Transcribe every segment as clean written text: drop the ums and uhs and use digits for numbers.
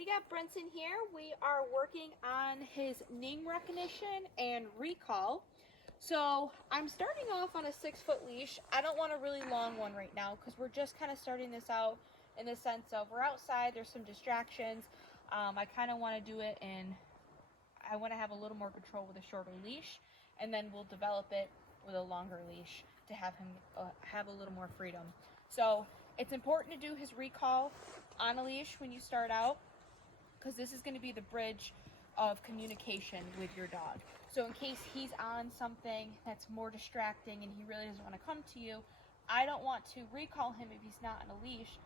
we got Brunson here. We are working on his name recognition and recall. So I'm starting off on a 6-foot leash. I don't want a really long one right now because we're just kind of starting this out in the sense of we're outside, there's some distractions. I kind of want to do it and I want to have a little more control with a shorter leash, and then we'll develop it with a longer leash to have him have a little more freedom. So it's important to do his recall on a leash when you start out, because this is going to be the bridge of communication with your dog. So in case he's on something that's more distracting and he really doesn't want to come to you, I don't want to recall him if he's not on a leash.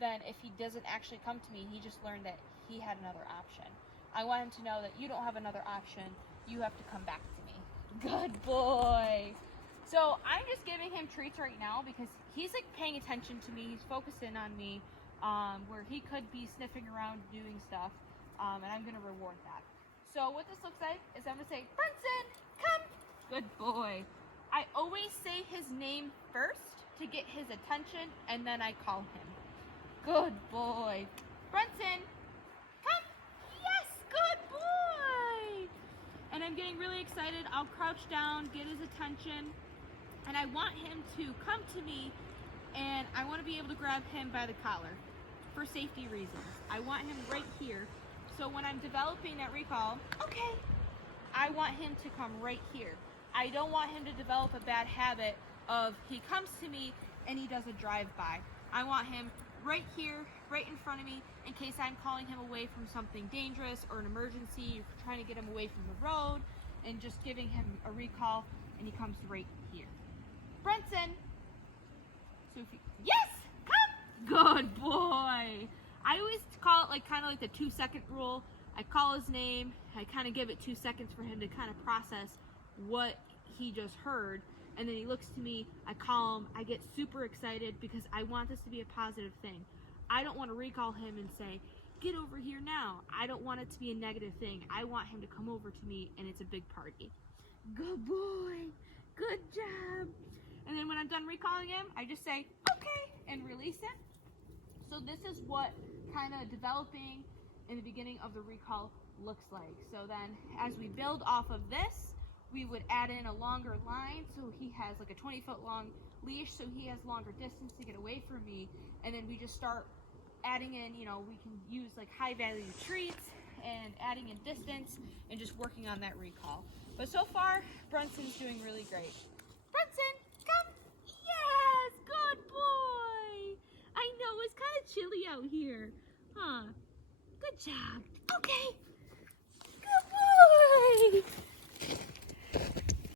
Then if he doesn't actually come to me, he just learned that he had another option. I want him to know that you don't have another option. You have to come back to me. Good boy. So I'm just giving him treats right now because he's like paying attention to me. He's focused in on me, where he could be sniffing around doing stuff, and I'm going to reward that. So what this looks like is I'm going to say, Brunson, come. Good boy. I always say his name first to get his attention, and then I call him. Good boy. Brunson, come. Yes, good boy. And I'm getting really excited. I'll crouch down, get his attention, and I want him to come to me, and I want to be able to grab him by the collar for safety reasons. I want him right here. So when I'm developing that recall, okay, I want him to come right here. I don't want him to develop a bad habit of he comes to me and he does a drive-by. I want him right here, right in front of me, in case I'm calling him away from something dangerous or an emergency, trying to get him away from the road, and just giving him a recall, and he comes right here. Brunson. So if you, yes, come. Good boy. I always call it like kind of like the 2-second rule. I call his name. I kind of give it 2 seconds for him to kind of process what he just heard. And then he looks to me, I call him, I get super excited because I want this to be a positive thing. I don't want to recall him and say, get over here now. I don't want it to be a negative thing. I want him to come over to me and it's a big party. Good boy. Good job. And then when I'm done recalling him, I just say, okay, and release him. So this is what kind of developing in the beginning of the recall looks like. So then as we build off of this, we would add in a longer line, so he has like a 20-foot long leash, so he has longer distance to get away from me. And then we just start adding in, we can use like high value treats and adding in distance and just working on that recall. But so far, Brunson's doing really great. Brunson, come. Yes, good boy. I know, it's kind of chilly out here. Huh, good job. Okay.